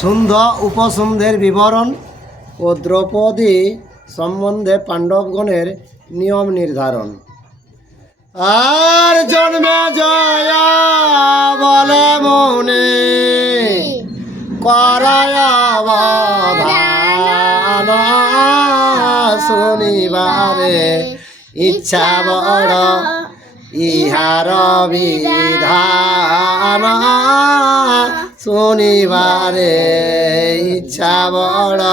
সুন্ধ উপসন্ধের বিবরণ ও দ্রৌপদী সম্বন্ধে পাণ্ডবগণের নিয়ম নির্ধারণ। আর জন্মে জয় বলে মনে করায় অবধান, শুনিবারে ইচ্ছা বড় ইহার বিধান, শুনিবারে ইচ্ছা বড়।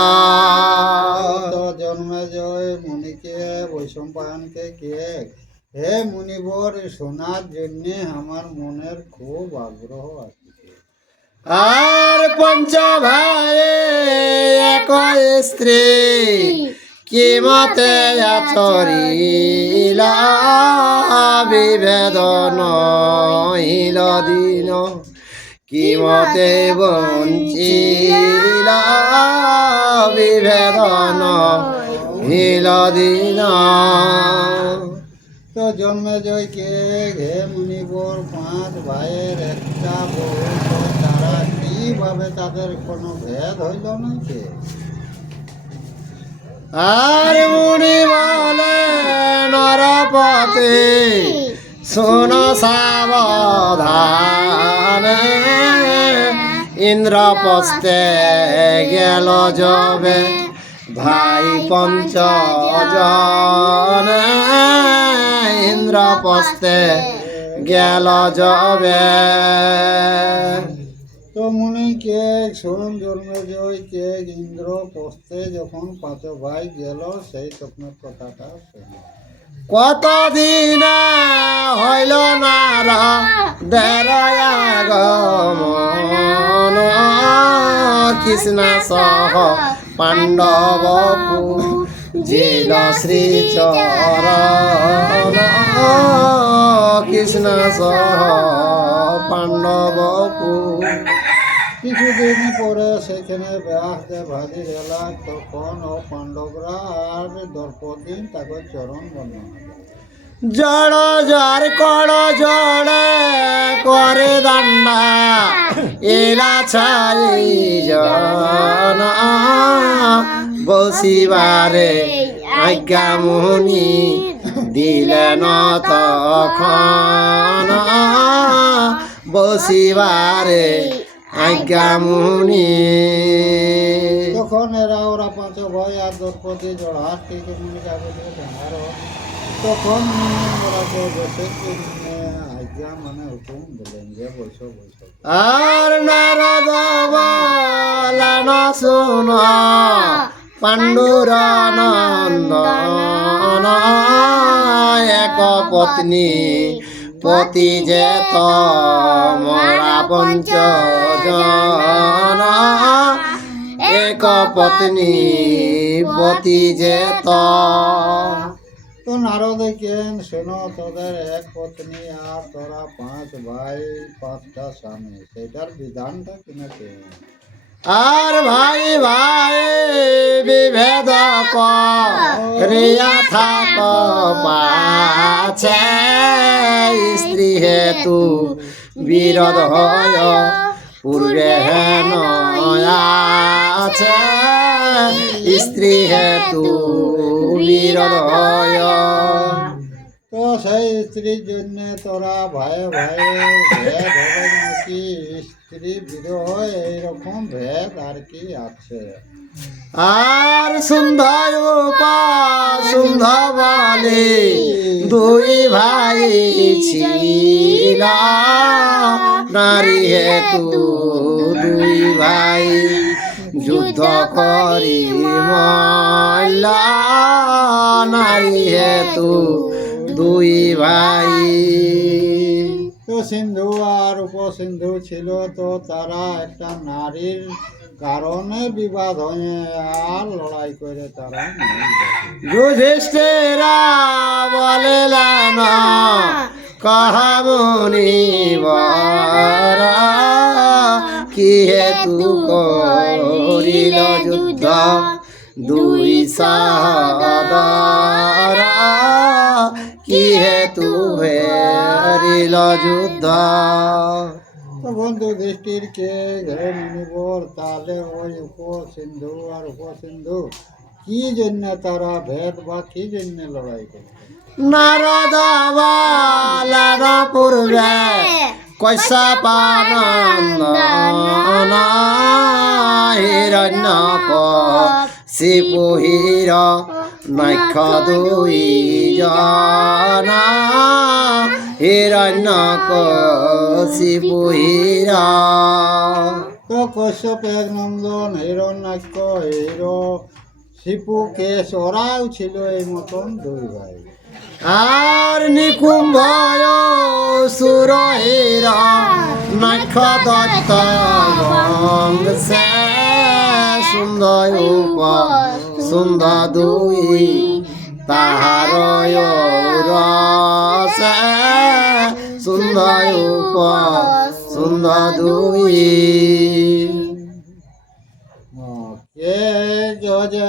তো জন্মে জয় মুনিকে বৈশম্পায়নকে কে হে মুনিবর শোনার জন্য আমার মনের খুব আগ্রহ আছে। আর পঞ্চ ভাই এক স্ত্রী কি মতে আচরিলা, বিভেদন হইল দিন কি মতে বঞ্চিলা, বিভেদন হইল দিন। তো জন্মে জয় কে হে মুনিবর পাঁচ ভাইয়ের একটা বউ, তো তারা কিভাবে তাদের কোনো ভেদ হইল নাকি? আর মুনি বলে নরপতি শোন সাবধানে, ইন্দ্রপস্তে গেল যবে ভাই পঞ্চজনে, ইন্দ্রপস্তে গেল যবে। তো মুনি কে শোন জন্মে জয় কে ইন্দ্র পস্তে যখন পাঁচ ভাই গেল সেই স্বপ্নের কথাটা শোনো। কতদিন হইল না দেরয়াগমন, কৃষ্ণ সহ পাণ্ডব জিল শ্রীচরণ, কৃষ্ণ সহ পাণ্ডব। কিছুদিন পরে সেখানে ব্যাসদেব হাজির এলা, তখন ও পাণ্ডবরা আর দ্রৌপদী তাকে চরণ বর্ণনা করে। জড় জর কড় জড়ে করে দান্ডা এলা ছাই জন, বসিবারে আজ্ঞা মুনি দিলেন তখন, বসিবারে আজ্ঞা মুনি। তখন ওরা পাঁচ ভাই আর দ্রৌপদী জড়হাট থেকে মুনিকে আগে দিয়ে ঢাঙ্গার, তখন মুনি ওরাকে বসে আজ্ঞা মানে হুকুম দিলেন যে বসো বসো। আর নারদ বলেন শুন পাণ্ডুর নন্দন, এক পত্নী পতি যে তোমরা পঞ্চজন, এক পত্নী পতি যে তো নারদ কেন শোনো, তোদের এক পত্নী আর তোরা পাঁচ ভাই পাঁচটা স্বামী, সেটার বিধানটা কিনা কেন? আর ভাই ভাই বিভেদ করিয়া থাক পাছে, স্ত্রী হেতু বিরোধ হয় পূর্বে হেন আছে, স্ত্রী হেতু বিরোধ হয়। তো সেই স্ত্রীর জন্য তোরা ভাই ভাই ভেদ হবে নাকি? স্ত্রী বিরহ এইরকম ভেদ আর কি আছে? আর সুন্ধর সুন্ধ বলে দুই ভাই ছিল, নারী হেতু দুই ভাই যুদ্ধ করি মল্লা, নারী হেতু দুই ভাই। তো সিন্ধু আর উপসিন্ধু ছিল, তো তারা একটা নারীর কারণে বিবাদ হয়ে আর লড়াই করে তারা যুধিষ্ঠিরা বলিলেন কহামুনি বর, কি হেতু করিল যুদ্ধ দুই সহোদর, কি হেতু হেরিল যুদ্ধ। তো তখন যুধিষ্ঠির কে হে মুনিবর, তাহলে ওই উপসিন্ধু আর উপসিন্ধু কি জন্য তারা ভেদ বা কি জন্য লড়াই করছে? নারদ বলেন পূর্বে কৈশাপানন্দন হিরণ্যক শিপুহির নক্ষ দুই জন হিরণ্যক শিপুহির। তো কশ্যপ এক নন্দন হিরণ্যাক্ষ হির শিপুকেশ ওরাও ছিল এই মতন দুই ভাই। আর নিকুম্ভ সুরহির নক্ষ দত্ত বংশে সুন্দর উপ সুন্দর দুই তাহার রসে সুন্দর উপ সুন্দর দুই। কে যে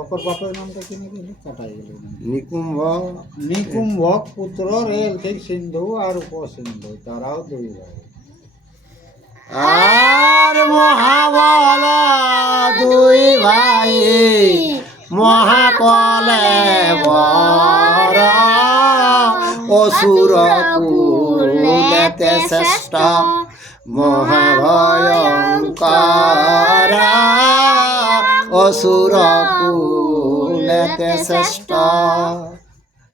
ওকর বাপের নামটা কি নাকি কাটাই গেল, নিকুম্ভ নিকুম্ভক পুত্র রেল ঠিক সিন্ধু আর উপসিন্ধু তারাও দুই ভাই। আর মহাবল দুই ভাই মহাকলে বর অসুর কুলেতে শ্রেষ্ঠ মহাভয়ঙ্কর অসুর কুলেতে শ্রেষ্ঠ।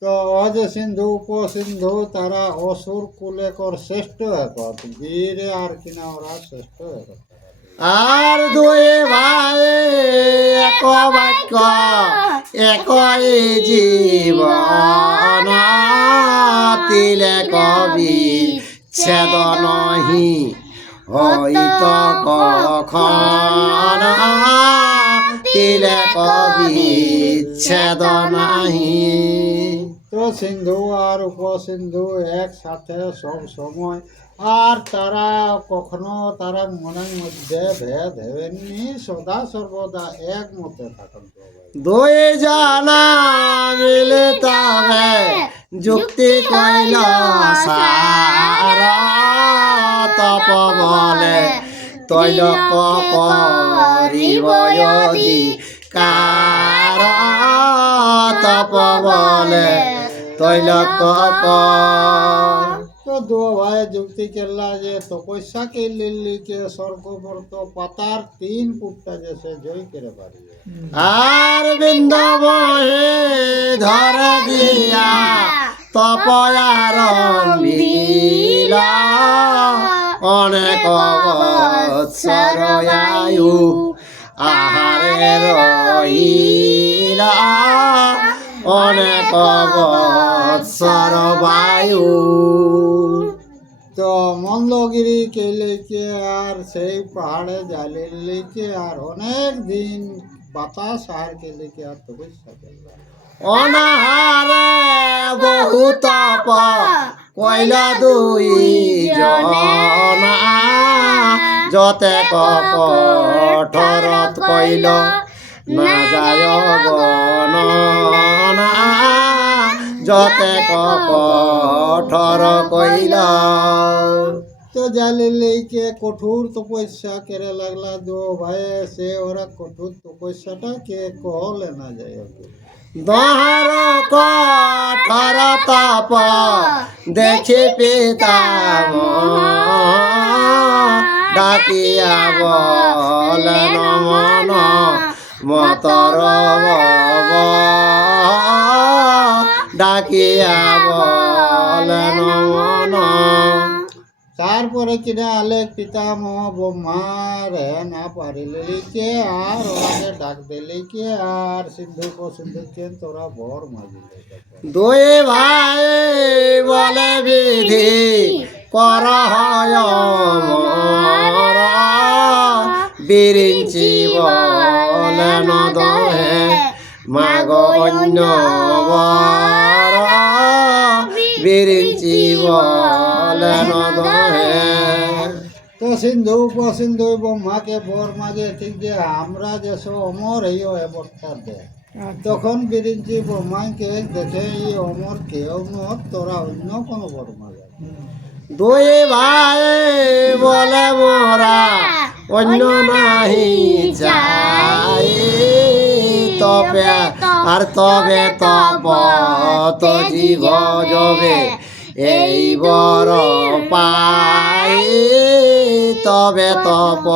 তো অজ সিন্ধু উপসিন্ধু তারা অসুর কুলে কর শ্রেষ্ঠ একত বীর আর কিনা ওরা শ্রেষ্ঠ একত। আর দুই ভাই এক বাক্য একই জীবন তিলে কবি ছেদ নহি হইত কখন তিলে কবি ছেদ নাহি। তো সিন্ধু আর উপসিন্ধু একসাথে সব সময়, আর তারা কখনো তারা মনের মধ্যে ভেদ হেবেননি, সদা সর্বদা এক মতে থাকেন। দুই জানা মিলে তবে যুক্তি কইল সার তপ বলে তৈলক করিব যদি কার তপ বলে তৈলক তো দু ভাই যুক্তি কেলা যে তপস্যা কে লিল্লি কে স্বর্গবর্ত পাতার 3 ফুটটা যে সে জয় করে পারি। আর বৃন্দাবনে ধরে দিয়া তপয়ারম্ভিলা অনেক বৎসর আয়ু আহারে রহিলা অনেক বৎসর বায়ু। তো মন্দগিরি কে লেকে আর সেই পাহাড়ে জালের লেকে আর অনেক দিন বাতাস আর কে লেকে আর তপস্যা করল। অনাহারে বহু তপ কইলা দুই জনা যতে কঠোরত কইল না যায় গণনা যতে কঠোর কইল। তো জালের লেকে কঠোর তপস্যা করে লাগলা দো ভাই, সে ওরা কঠোর তপস্যাটা কে কহলে না যায়। দহর কঠোর তপ দেখি পিতাম ডাকিয়া বলেন মন মতর ডাকিয়া বলেন মন। তারপরে কিনা আলে পিতামহ ব্রহ্মার না পারিলে লিখে আর ওরাকে ডাক দিলে কে আর সিন্ধু সিন্ধুকে তোরা বর মাগিলে। দুই ভাই বলে বিধি কর মর বিরিঞ্চি বলেন দহে মাগ অন্য বর বিরিঞ্চি বলেন দহে। তো সিন্ধু উপসিন্ধু ব্রহ্মাকে বর মাগে ঠিক যে আমরা যেসব অমর এই অবস্থা দেয়। তখন বিরিঞ্চি ব্রহ্মাকে দেখে এই অমর কেউ নয়, তোরা অন্য কোনো বর মাগে। দুই ভাই বলে মোরা অন্য নাহি চাই, তবে আর তবে তপত জীব যবে এই বড় পাই, তবে তপ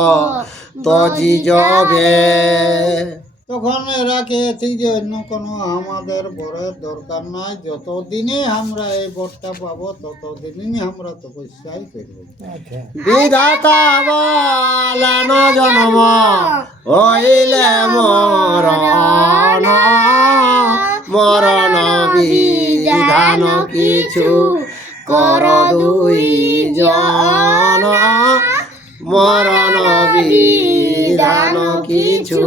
তজি যবে। তখন এরা খেয়েছি যে অন্য কোনো আমাদের বরের দরকার নাই, যতদিনে আমরা এই বরটা পাবো ততদিনই আমরা তপস্যাই করব। বিধাতা বলেন জন্ম হইলে মরণ, মরণ বিধান কিছু কর দুই জন, মরণ বিধান কিছু।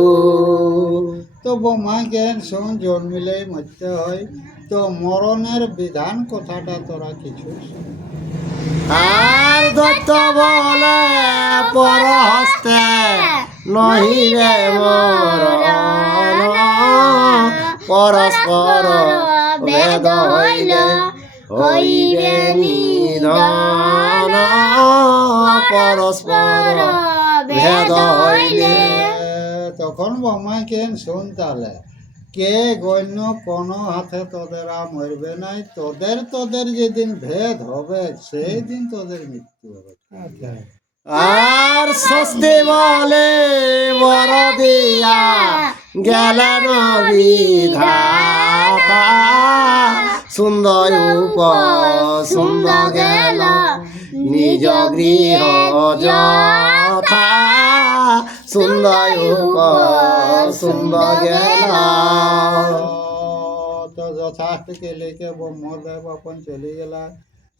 তো বোমা জ্ঞান শোন জন্মিলেই মরতে হয়, তো মরণের বিধান কথাটা তোরা কিছু শোন। আর দত্ত বলে পর হস্তে নহিবে মরণ, পরস্পর ভেদ হইলে হইবে নিধন, পরস্পর ভেদ হইলে। তখন বোমা কেন শোন তাহলে, কে গণ্য কোনো হাতে তোদের মরবে নাই, তোদের তোদের যেদিন ভেদ হবে সেই দিন তোদের মৃত্যু হবে। আর স্বস্তি বলে বর দিয়া গেলেন বিধাতা, সুন্দর উপ সুন্দর গেল নিজ গৃহ যথা, সুন্দর উপ সুন্দর গেল। তো যথার্থকে লেখে ব্রহ্মদেব আপন চলে গেলা,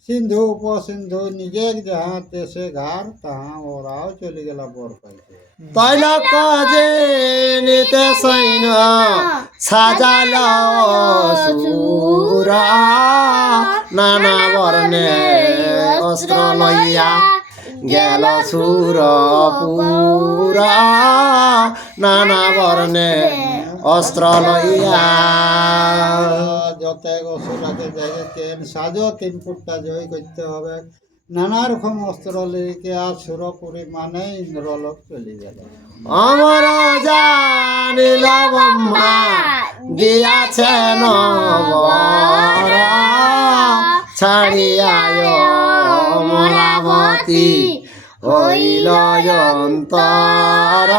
সিন্ধু উপসিন্ধু নিজের যাহা দেশে ঘর তাহা ওরাও চলে গেলা বর পাইছে। তৈলক যে নিতে সৈন্য সাজাল সুরা, নানা বর্ণে অস্ত্র লইয়া গেল সুরপুরা, নানা বর্ণে অস্ত্র লইয়া। যত অসুরাকে দেখেছেন সাজো 3 ফুটটা জয় করতে হবে, নানা রকম অস্ত্র লেগে আর সুরপুরি মানে ইন্দ্রলোক চলে গেল। অমর জানিল ব্রহ্মা দিয়াছেন বর, ছাড়িয়ায় অমরাবতী হইল অন্তর,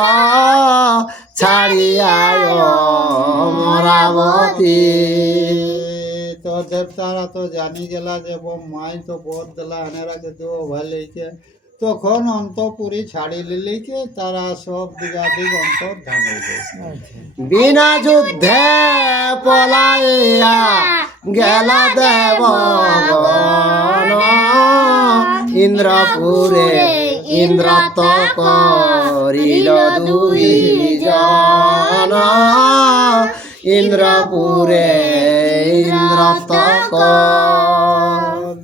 ছাড়িয়ায় অমরাবতী। তো দেবতারা তো জানি গেলা যে মাই তো বোধ দিলা এনারাকে দেবো ভাইকে, তখন অন্তপুরী ছাড়ি লিলিকে তারা সব দিগাদিগ অন্তর্ধান হইবে। বিনা যুদ্ধে পলাইয়া গেল দেবগণ, ইন্দ্রপুরে ইন্দ্রত্ব করিল দুই জন, ইন্দ্রপুরে ইন্দ্রত্ব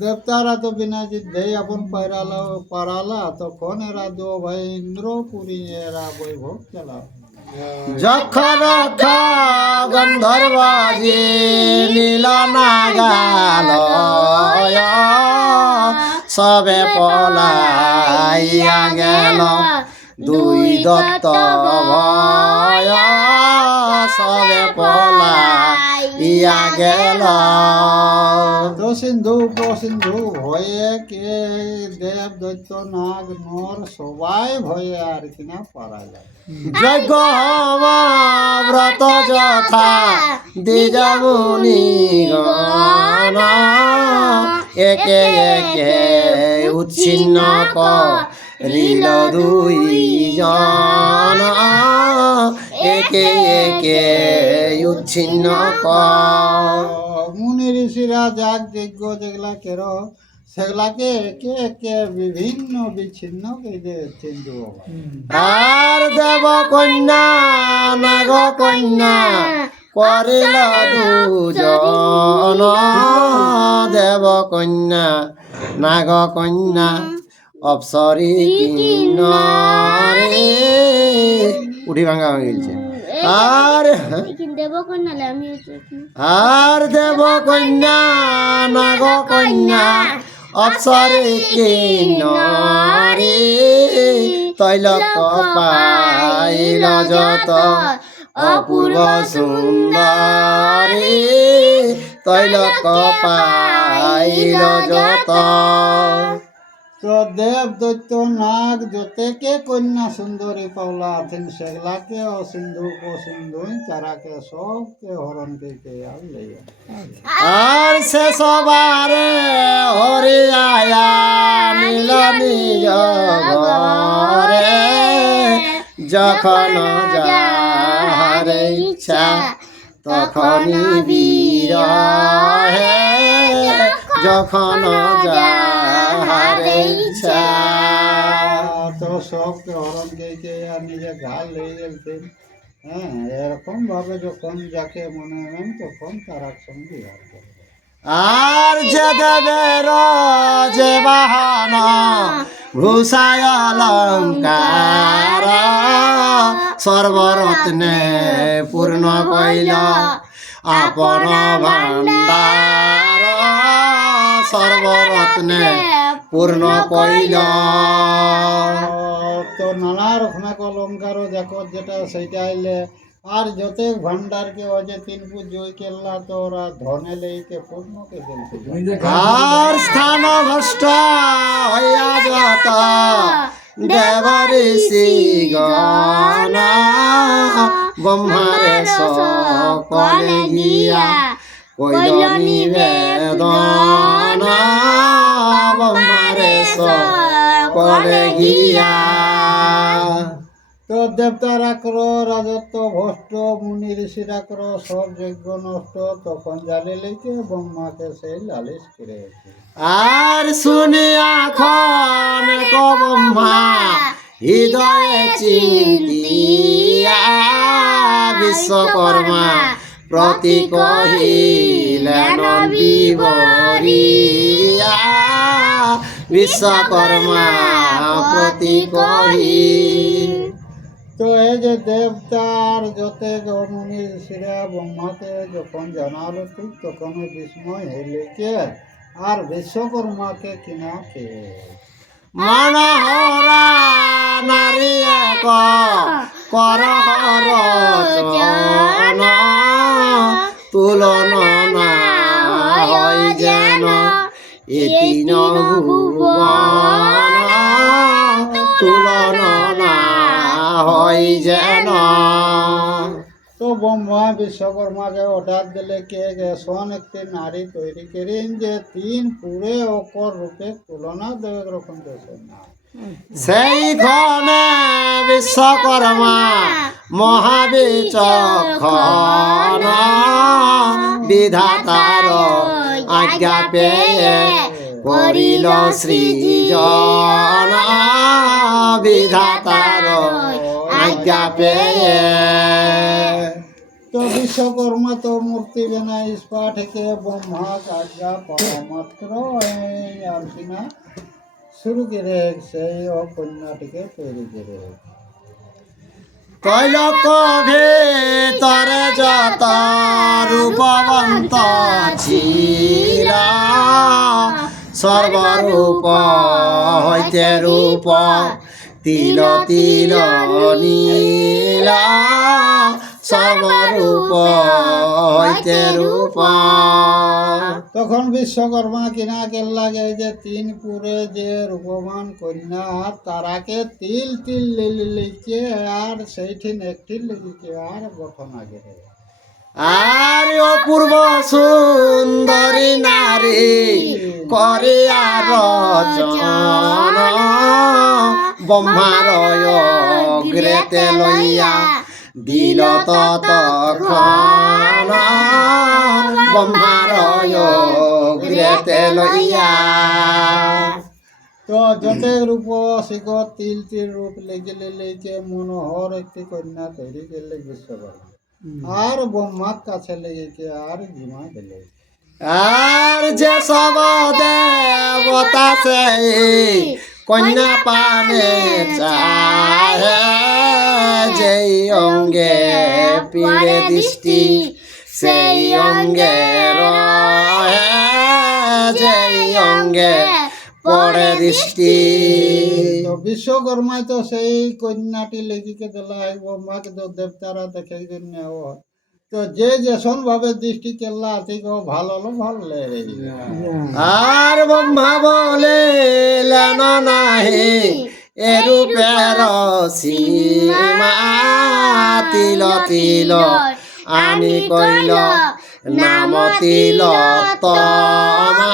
দেবতারা তো বিনা যুদ্ধে আপন পারালা, তখন এরা দো ভাই ইন্দ্রপুরী এরা বৈভব চালা। যখন গন্ধর্বাজি নীল নাগালয়, সবে পলাইয়া গেল দুই দত্ত ভয়, সবে পলাইয়া গেল। তো সিন্ধু উপসিন্ধু ভয়ে কে দেব দৈত্য নাগ নর সবাই ভয়ে আর কিনা পারা যায়। যজ্ঞ ব্রত যথা দ্বিজ মুনিগণ, একে একে উচ্ছিন্ন করিল দুই জন, একে একে উচ্ছিন্ন মুনি ঋষিরা যাগ যজ্ঞ যেগুলা কের সেগুলাকে একে একে বিভিন্ন বিচ্ছিন্ন করে চিন্তু। আর দেব কন্যা নাগ কন্যা করিল দুজন, দেব কন্যা নাগ কন্যা অপসরি কিন্নরে। উঠি ভাঙা হয়ে গেছে। আর আর দেব কন্যা নাগ কন্যা অপসরে কিন্নরি তৈলক পাইল যত অপূর্ব সুন্দরী তৈলক পাইল যত। তো দেব দৈত্য নাগ যতেকে কন্যা সুন্দরী পাওলা আছেন সেগুলাকে অসিন্ধু সিন্ধুই তারাকে সবকে হরণ কে আর লইয়া। আর সে সবারে হরিয়া নীল নিজ ঘরে যখন যাহার ইচ্ছা তখনই বিরহে যখন যাহার ইচ্ছা। তো সবকে হরণ কে আর নিজে ঘাল লেগে গেলতেন। হ্যাঁ, এরকম ভাবে যখন যাকে মনে হয় তখন তার সঙ্গে বিহার করে। আর যে দেবের যে বাহন ভূষায় অলঙ্কার সর্বরত্নে পূর্ণ কইল আপন ভাণ্ডার সর্বরত্নে পূর্ণ কইল। তো নানা রকমের অলঙ্কার দেখো যেটা সেইটা আইলে আর যতে ভান্ডারকে অজে তিন পুজোই কেল্লা তো ওরা ধনে লেইকে পূর্ণকে গেলছে। আর স্থান ভ্রষ্ট হইয়া যত দেব ঋষি গণ ব্রহ্মারে সকলে গিয়া কইল নিবেদন ব্রহ্মারে সকলে গিয়া। তো দেবতারা করো রাজত্ব ভ্রষ্ট মুনি ঋষিরা করো সব যজ্ঞ নষ্ট তখন জালে লেগে ব্রহ্মাকে সেই লালিশ করে। আর শুনিয়া খন ব্রহ্মা হৃদয়ে চিন্তিয়া বিশ্বকর্মা প্রতি কহিলেন বিবরিয়া বিশ্বকর্মা প্রতি কহি। তো এই যে দেবতার যতে মুনি ঋষিরা ব্রহ্মাকে যখন জানালো ঠিক তখন বিস্ময় হইলে কে আর বিশ্বকর্মাকে কিনা কে মনোহরা নারী এক করহর চন তুলন না হয় যেন এতিন ভুবন তুলন না হয় যেন। তো ব্রহ্মা বিশ্বকর্মাকে অর্ডার দিলে কে গেছন একটি নারী তৈরি করেন যে তিন পুরে অকর রূপে তুলনা দেবে রকম দেশের না। সেইখানে বিশ্বকর্মা মহাবিচক্ষণ বিধাতার আজ্ঞা পেয়ে করিল সৃজন বিধাতার আজ্ঞা পেয়ে। তো বিশ্বকর্মা তো মূর্তি বানায় ইস্পা থেকে ব্রহ্মা আজ্ঞা পাওয়া মাত্র আর কিনা শুরু করে সেই কন্যাটিকে তৈরি করে। তৈলক ভিতরে যত রূপবন্ত ছিল সর্বরূপ হইতে রূপ তিল তিল নীল সর্বরূপ হইতে রূপ। তখন বিশ্বকর্মা কিনা কেল্লা গে যে তিন পুরে যে রূপবান কন্যা তারাকে তিল তিল লিখে আর সেইটি একটি লিখে আর গঠন আগে। আর অপূর্ব সুন্দরী নারী করিয়া রচন ব্রহ্মার অগ্রেতে লইয়া দিল ততক্ষণ ব্রহ্মার অগ্রেতে লইয়া। তো যতে রূপ শিখ তিল তিল রূপ লেগে লেগে মনোহর একটি কন্যা তৈরি করলে বিশ্বকর্মা আর ব্রহ্মার কাছে লেগে আর জিমা দিলে। আর যে সব দেবতা সেই কন্যা পানে চাহে যেই অঙ্গে পীড়ে দৃষ্টি সেই অঙ্গে রহে যেই অঙ্গে পড়ে দৃষ্টি। তো বিশ্বকর্মায় তো সেই কন্যাটি লেখিকে দিলা ব্রহ্মাকে তো দেবতারা দেখে জন্য তো যে যেসন ভাবে দৃষ্টি কেল্লা আছে ভালো ভালো রে আর ব্রহ্মা বলে লেন নাহি এরূপের সীমা, তিল তিল আনি কইল নাম তিল তমা,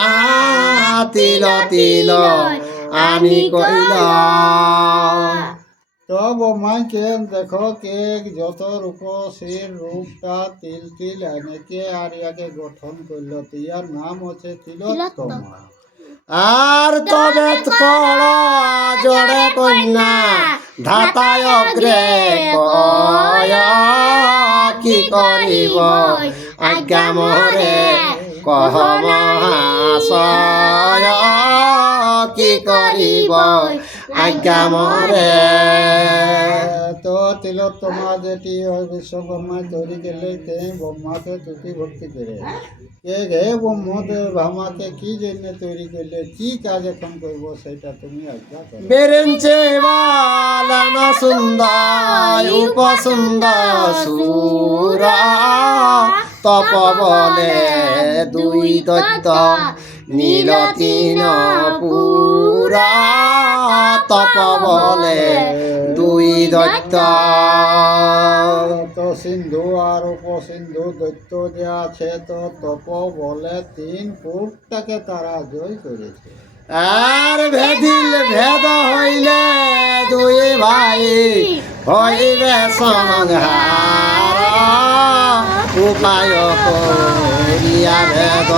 তিল তিল আনি কইল। তো ব্রহ্মাকে দেখো কে যত রূপসীর রূপটা তিল তিল এনেকে আর ইয়াকে গঠন করল, ইয়ার নাম হচ্ছে তিলোত্তমা। আর তবে কল জড়ে কন্যা ধাতায় অগ্রে কয়, কি করিব আজ্ঞা মোরে কহ মহাশয়, কি করিব আজ্ঞা মোরে। তো তিলোত্তমা যেটি বিশ্বকর্মা তৈরি করলে তে ব্রহ্মাকে তুতি ভক্তি করে কে গে ব্রহ্মদেব আমাকে কি জন্য তৈরি করলে, কি কাজ এখন করব সেটা তুমি আজ্ঞা করো। বেরেঞ্চে বালান সুন্দর উপসুন্দর সুর, তপ বলে দুই দৈত্য নীল তিন পুরা, তপ বলে দুই দৈত্য। তো সিন্ধু আর উপসিন্ধু দৈত্য যে আছে তো তপ বলে তিন পুরটাকে তারা জয় করেছে। আর ভেদিল ভেদ হইলে দুই ভাই হইবে সংহার, উপায় করিয়া ভেদ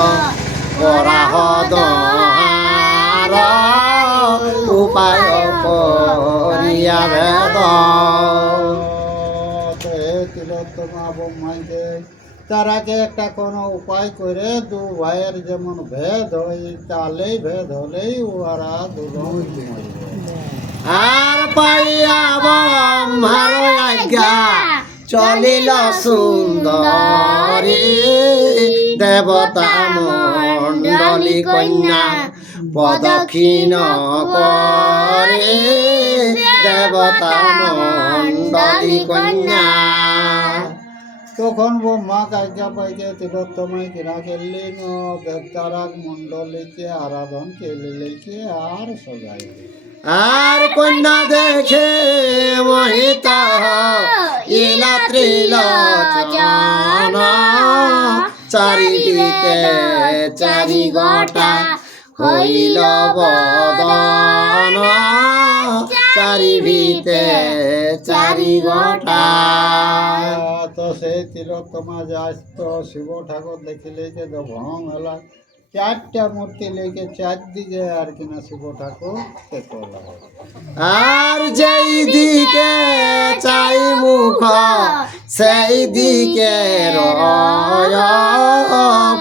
পরাহদ হার, উপায় করিয়া ভেদ। তিলোত্তমা ব্রহ্মাকে তারাকে একটা কোনো উপায় করে দু ভাইয়ের যেমন ভেদ হয় তালেই ভেদ হলেই ওরা দুজন মরবে। আর পাইয়া ব্রহ্মার আজ্ঞা চলিল সুন্দরী, দেবতা মণ্ডলী কন্যা প্রদক্ষিণ করে, দেবতা মণ্ডলী কন্যা। তখন ব্রহ্মা আজ্ঞা পাইকে তিলোত্তমায় কিনা খেললেন দেবতারা মণ্ডলীকে আরাধন কেলিকে আর সজাই। আর কন্যা দেখে মোহিত ইলা ত্রিলোচন, চারিদিকে চারি গোটা হইল বদন, চারিদিকে চারি গোটা। তো সেই তিলোত্তমা যাস তো শিব ঠাকুর দেখিলে যে ভং হলা চারটা মূর্তি লেগে চারদিকে আর কিনা শিব ঠাকুর আর যেই দিকে চাই মুখ সেই দিকে রয়,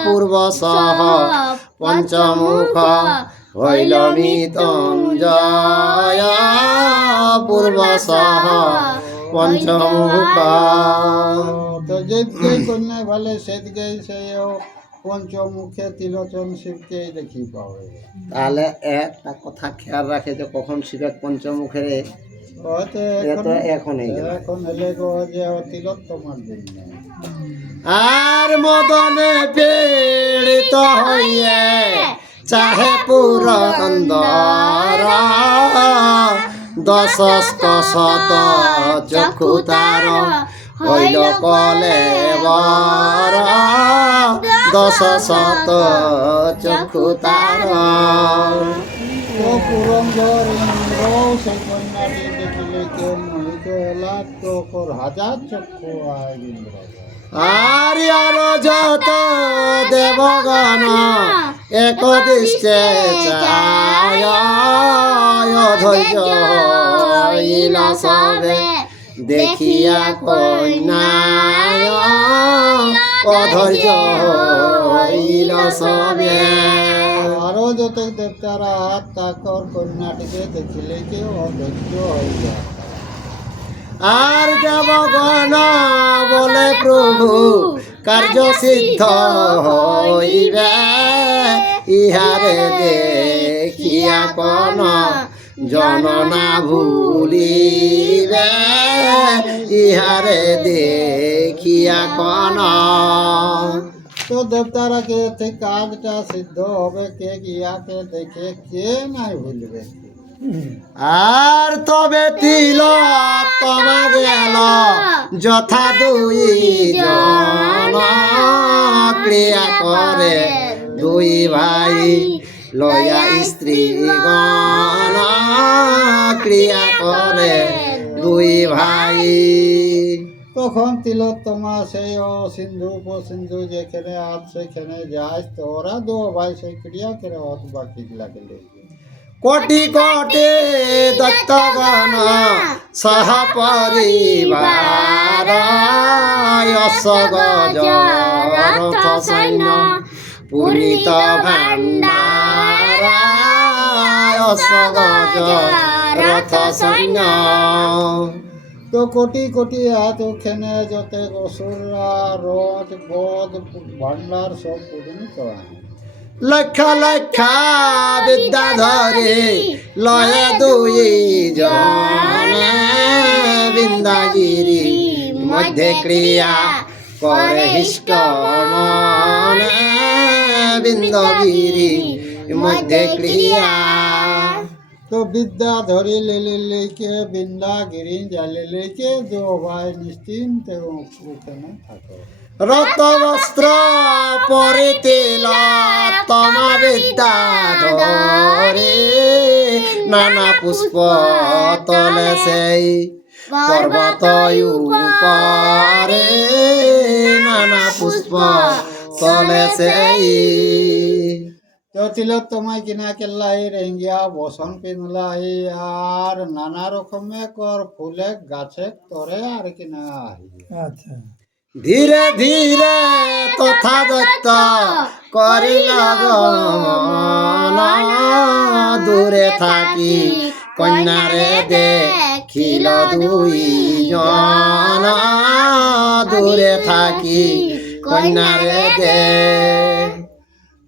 পূর্ব সহ পঞ্চমুখ হইল মৃত্যুঞ্জয়, পূর্ব সহ পঞ্চমুখ। তো যেদিকে কন্যা ভালে সেদিকে সেই পঞ্চমুখে তিলোচন শিবকে দেখি পাবে। তাহলে একটা কথা খেয়াল রাখে যে কখন শিবের পঞ্চমুখের হয়তো এখন এলে গো যে তিলোত্তমার জন্য। আর মদনে পীড়িত হইয়ে চাহে পুরন্দর, দশ শত চক্ষু তার হইল কলেবর, দশ শত চক্ষু তার। তো পুরন্দর ইন্দ্র সেই কন্যাটি দেখিলে কেউ মোহিত হলা, তো হাজার চক্ষু আয় ইন্দ্র। আর যত দেবগণ এক দৃষ্টে চায়, ধৈর্য হইল সবে দেখিয়া কন্যায়, অধৈর্য হইল সবে। আরো যত দেবতারা তাকর কন্যাটিকে দেখিলে কেউ অধৈর্য হইল। আর দেবগণ বলে প্রভু কার্য সিদ্ধ হইবে, ইহারে দেখিয়া কোন জননা ভুলিবে, ইহারে দেখিয়া কোন। তো দেবতারা কে ঠিক কাজটা সিদ্ধ হবে, কে গিয়াকে দেখে কে নাই ভুলবে। আর তবে তিল তোমা গেল যথা দুই জন, ক্রিয়া করে দুই ভাই লয়া স্ত্রী গণ, ক্রিয়া করে দুই ভাই। তখন তিলোত্তমা সেই সিন্ধু উপসিন্ধু যেখানে আজ সেখানে যায়, তো ওরা দু ভাই সেই ক্রিয়া করে অত বাকি লাগে লেগে। কোটি কোটি দত্তগণ সহ পরিবার, যশ গজ রথ সৈন্য পূর্ণিত ভাণ্ডার, যশ গজ রথ সৈন্য। তো কোটি কোটি হাত ওখানে যত অসুররা রথ বধ ভান্ডার সব পূর্ণিত হয়। লক্ষ লক্ষ বিদ্যা ধরে লয়ে দুই জন, বৃন্দাগিরি মধ্যে ক্রিয়া করে হিষ্ট মনে, বৃন্দগিরি মধ্যে ক্রিয়া। তো বিদ্যা ধরি লেলে লেকে বৃন্দাগিরি জালে লেকে দু ভাই নিশ্চিন্ত ওখানে থাকো। রক্ত বস্ত্র পরিতিল তমা বিদ্যা ধরে, নানা পুষ্প তলে সেই পর্বত উপরে, নানা পুষ্প তলে সেই। তো তিলোত্তমায় কিনা কেল্লাই রেঙ্গিয়া বসন পিনলাই, আর নানা রকমে কর ফুলে গাছে তরে আর কিনা আহি। আচ্ছা। ধীরে ধীরে তথা দত্ত করিল গমন, দূরে থাকি কন্যারে দেখিল দুই জন, দূরে থাকি কন্যারে দে।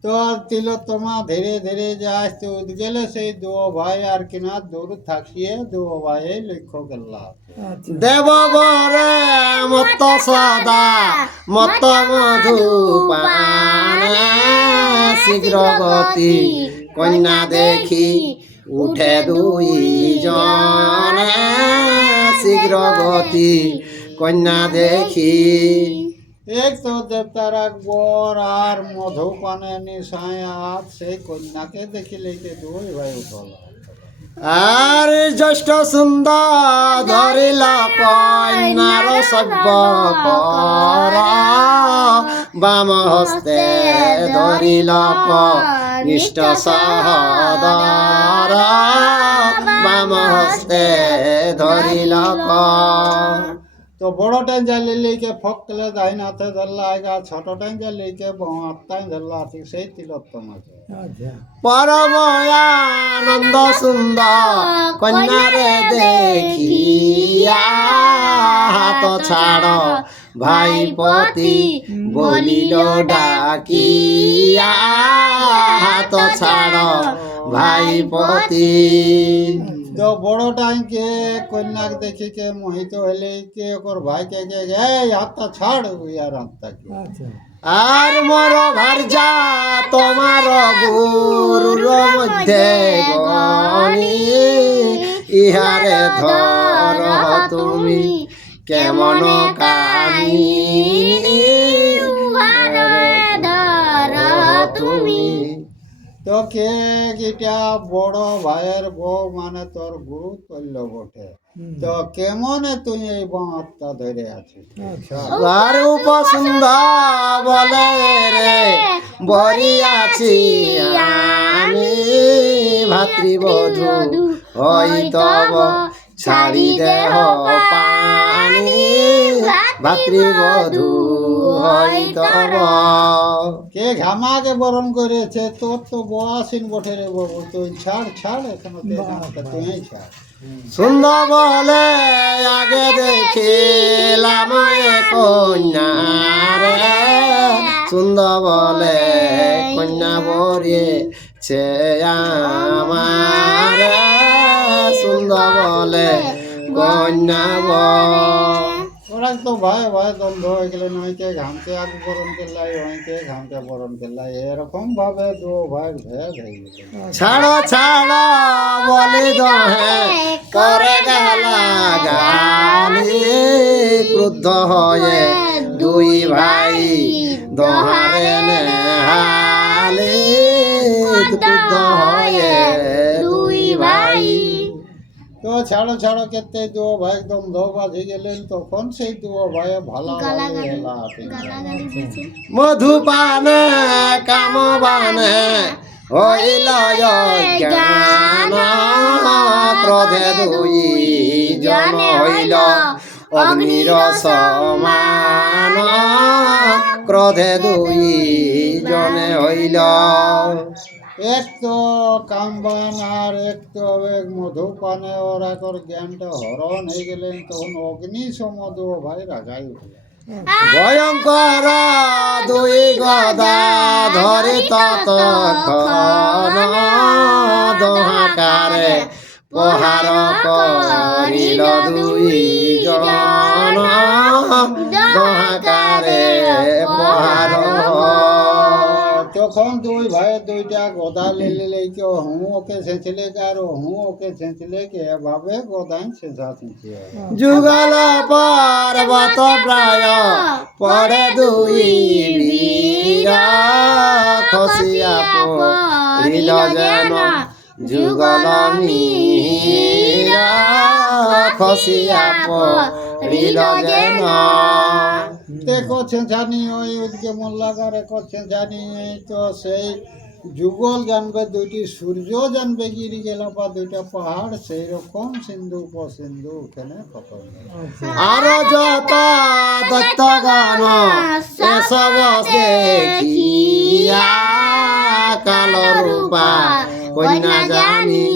তো তিলোত্তমা ধীরে ধীরে যায়, তো গেলে সেই দু ভাই আর কিনা দূর থাকিয়ে দু ভাই লক্ষ্য করলা। দেব বরে মত সদা মত মধু পানে, শীঘ্র গতি কন্যা দেখি উঠে দুই জন, শীঘ্র গতি কন্যা দেখি। এক তো দেবতার আকবর আর মধুপানে নিশায় আজ সেই কন্যাকে দেখিলে দুই ভাই উঠল। আর জ্যেষ্ঠ সুন্দর ধরিল কন্যার সভ্য কর, বাম হস্তে ধরিল নিষ্ঠ সহদর, বাম হস্তে ধরিল। তো বড় টাইম জালি লেকে ফকলে দাইন হাতে ধরলা, আগে ছোট টাইম জালিকে বাঁটাই ধরলা, ঠিক সেই তিলোত্তমাকে। পরম আনন্দ সুন্দর কন্যারে দেখিয়া, হাত ছাড় ভাইপতি বলিল ডাকিয়া, হাত ছাড় ভাইপতি। তো বড় টাইমকে কন্যাকে দেখি কে মোহিত হলে কে ওর ভাইকে কে হাতটা ছাড় ইয়ার হাতটাকে। আর মোর ভারজা তোমার গুরুর মধ্যে গণি, ইহারে ধর তুমি কেমন কাহিনী, তুমি। তো কে গিটা বড় ভাইয়ের বউ মানে তোর গুরু তৈল বটে, তো কেমন তুই এই বাঁধটা ধরে আছিস? আর উপসুন্দর বলে রে বরিয়াছি আমি, ভাতৃবধূ হই তব ছাড়ি দেহ পানি, ভাতৃবধূ হই তব। কে ঘামাকে বরণ করেছে, তোর তো বয়াসীন বটে রে বাবু, তুই ছাড় ছাড় এখানে তুই ছাড়। সুন্দর বলে আগে দেখিলাম কন্যা রে, সুন্দর বলে কন্যা বরে সে আমার সুন্দর বলে কন্যা ওরা তো ভাই ভাই দ্বন্দ্ব হয়ে গেলে নয়কে ঘামকে আগ বরণ কেলাই অনেকে ঘামকে বরণ কেলাই এরকম ভাবে দু ভাই ভেদ হয়ে গেল। ছাড়ো ছাড়ো বলে দহে করে গেলা গালি ক্রুদ্ধ হয়ে দুই ভাই দহারে নেহালি ক্রুদ্ধ হয়ে দুই ভাই। তো ছাড়ো ছাড়ো কেতে দু ভাই দ্বন্দ্ব বাঁধি গেলেন তখন সেই দু ভাই ভালো মধুপানে কামবানে হইল জ্ঞান ক্রোধে দুই জন হইল অগ্নির সমান ক্রোধে দুই জনে হইল এক তো কামবান আর এক তো এক মধুপানে ওরা তোর জ্ঞানটা হরণ হয়ে গেলেন তখন অগ্নি সমদু ভাই রাগাই উঠল। ভয়ঙ্কর দুই গদা ধরি ততক্ষণ দহাকারে প্রহার করিল দুই জন দহাকারে প্রহার। তখন দুই ভাই দুইটা গদা লেলে কেউ হুঁ ওকে ছেঁচলে আর হুঁ ওকে ছেঁচলে কে এভাবে গদাই ছেঁচা ছেঁচে যুগল পর্বত প্রায় পরে দুই বীরা খসিয়া পড়িল যেন যুগল মীরা খসিয়া পড়িল যেন। দেখো ছেঁচানি ওই উদ্কে মোল্লাগার ছেঁচানি তো সেই যুগল জানবে দুইটি সূর্য জানবে গিরি গেল বা দুইটা পাহাড় সেই রকম সিন্ধু উপসিন্ধু ওখানে খতম। আরো যত দৈত্যগণ এসব দেখিয়া কাল রূপা কন্যা জানি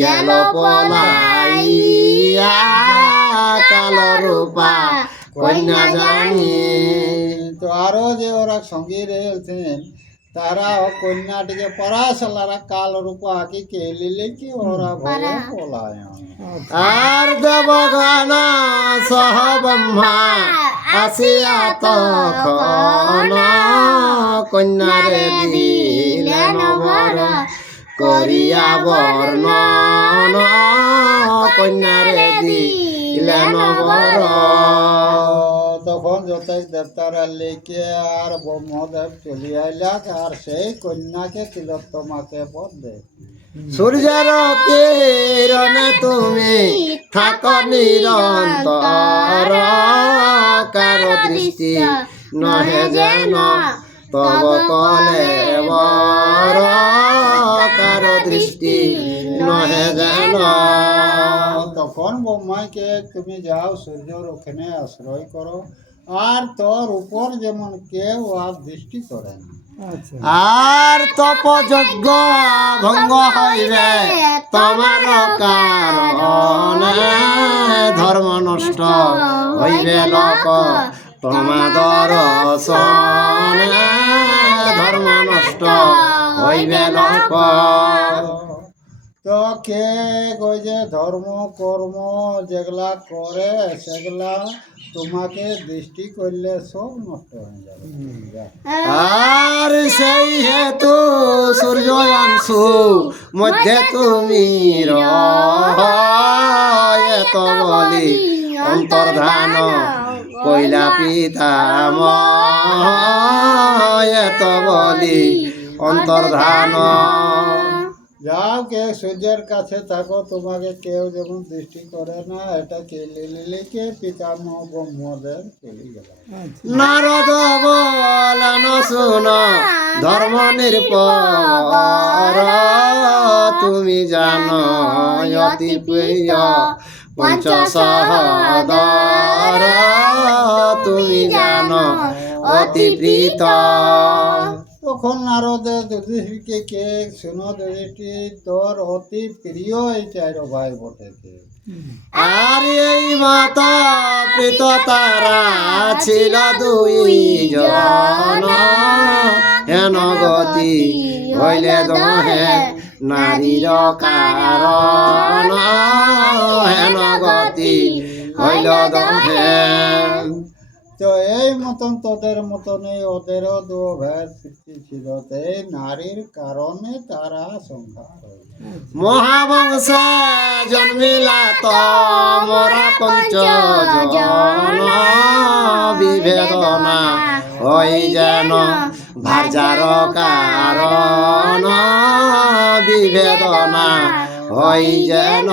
গেল পলাইয়া কাল রূপা কন্যা জানি। তো আরো যে ওরা সঙ্গী রয়েছেন তারা কন্যাটিকে পরাশালারা কাল রূপা আঁকি কে লিলে কি ওরা ভয়ে পলায়। আর দেবগণ সহ ব্রহ্মা আসিয়া তখন কন্যারে দিলেন বর করিয়া বর্ণন কন্যারে দিলেন বর। তখন যতই দেবতারা লেকে আর ব্রহ্মদেব চলি আইলাক আর সেই কন্যাকে তিলোত্তমাকে পদ দে। সূর্যের কিরণে তুমি থাকো নিরন্তর কারো দৃষ্টি নহে যেন তব কলে বর কারো দৃষ্টি নহে যেন। তখন ব্রহ্মাকে তুমি যাও সূর্যর ওখানে আশ্রয় করো আর তোর উপর যেমন কেউ আর দৃষ্টি করে না। আর তপযজ্ঞ ভঙ্গ হইবে তোমার কারণে ধর্ম নষ্ট হইবে লোক তোমাদের সনে ধর্ম নষ্ট হইবে লোক। তো কে কই যে ধর্ম কর্ম যেগুলা করে সেগুলা তোমাকে দৃষ্টি করলে সব নষ্ট হয়ে যাবে। আর সেই হেতু সূর্য অংশু মধ্যে তুমি রত বলি অন্তর্ধান কইলা পিতাম এত বলি অন্তর্ধান। যাও কে সূর্যের কাছে থাকো তোমাকে কেউ যেমন দৃষ্টি করে না এটা কে লিলিকে পিতামহ ব্রহ্মদেব চলে গেল। নারদ বলেন শুন ধর্ম নির্পর তুমি জানো অতি প্রিয় পঞ্চসহদর তুমি জানো অতি প্রীত। তখন নারদে যুধিষ্ঠিরকে কে শুনো যুধিষ্ঠির তোর অতি প্রিয় এই চার ভাই বটেছে। আর এই মাতা প্রীত তারা ছিল দুই জন হেন গতি হইলে দহে নারীর কারণ হেন গতি হইল দহে। তো এই মতন তোদের মতনই ওদেরও দু ভেদ সৃষ্টি ছিল, তো এই নারীর কারণে তারা সংখ্যা হয়েছে। মহাবংশে জন্মিলা তোমরা পঞ্চজন বিভেদনা হই যেন ভার্যার কারণ বিভেদনা হই যেন।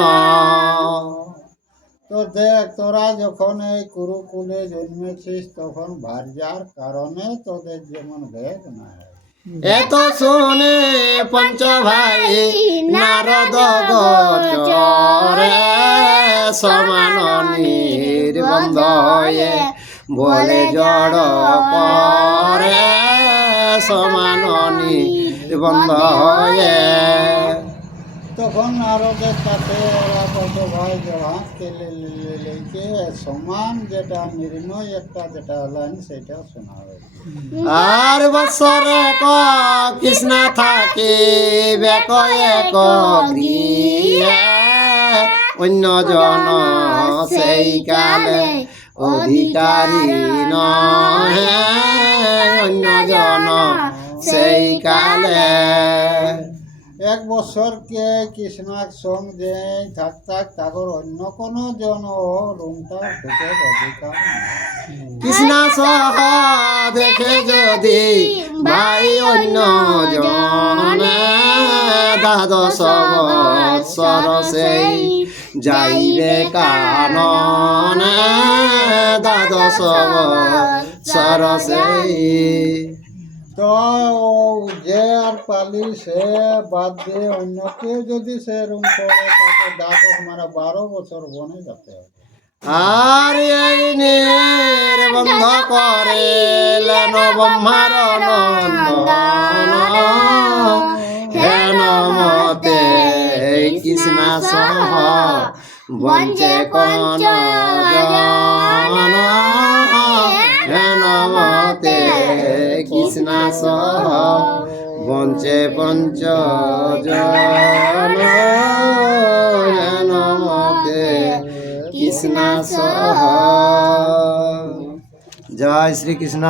তো দেখ, তোরা যখন এই কুরুকুলে জন্মেছিস তখন ভার্যার কারণে তোদের যেমন ভেদ না হয়। এত শুনে পঞ্চ ভাই নারদ গোচরে সমান নির্বন্ধ হয়ে বলে জড় করে সমান নির্বন্ধ হয়ে। তখন নারদের কাছে ওরা কত ভাই জহাজ লেকে সমান যেটা নির্ণয় একটা যেটা হলেন সেটা শোনা হয়েছে। আর বৎসরে কৃষ্ণ থাকি বেক এক গৃহে অন্য জন সেই কালে অধিকারী নহে অন্য জন সেই কালে। এক বছরকে কৃষ্ণার সঙ্গে থাকতাক তাগর অন্য কোনো জন রুমটা থেকে অধিকার নাই। কৃষ্ণ সহ দেখে যদি ভাই অন্য জনে দ্বাদশ বৎসর সেই যাইবে কাননে দ্বাদশ বৎসর সেই। তো যে আর পালি সে বাদ দিয়ে অন্য কেউ যদি সে রুম করে তাকে 12 বছর বনে যেতে হবে। আর এই নির্বন্ধ করিলেন ব্রহ্মার নন্দন হেন মতে কৃষ্ণ সহ বঞ্চে কোন জন হেন মতে কৃষ্ণ সহ বঞ্চে পঞ্চ জন হেন মতে কৃষ্ণ সহ। জয় শ্রী কৃষ্ণ।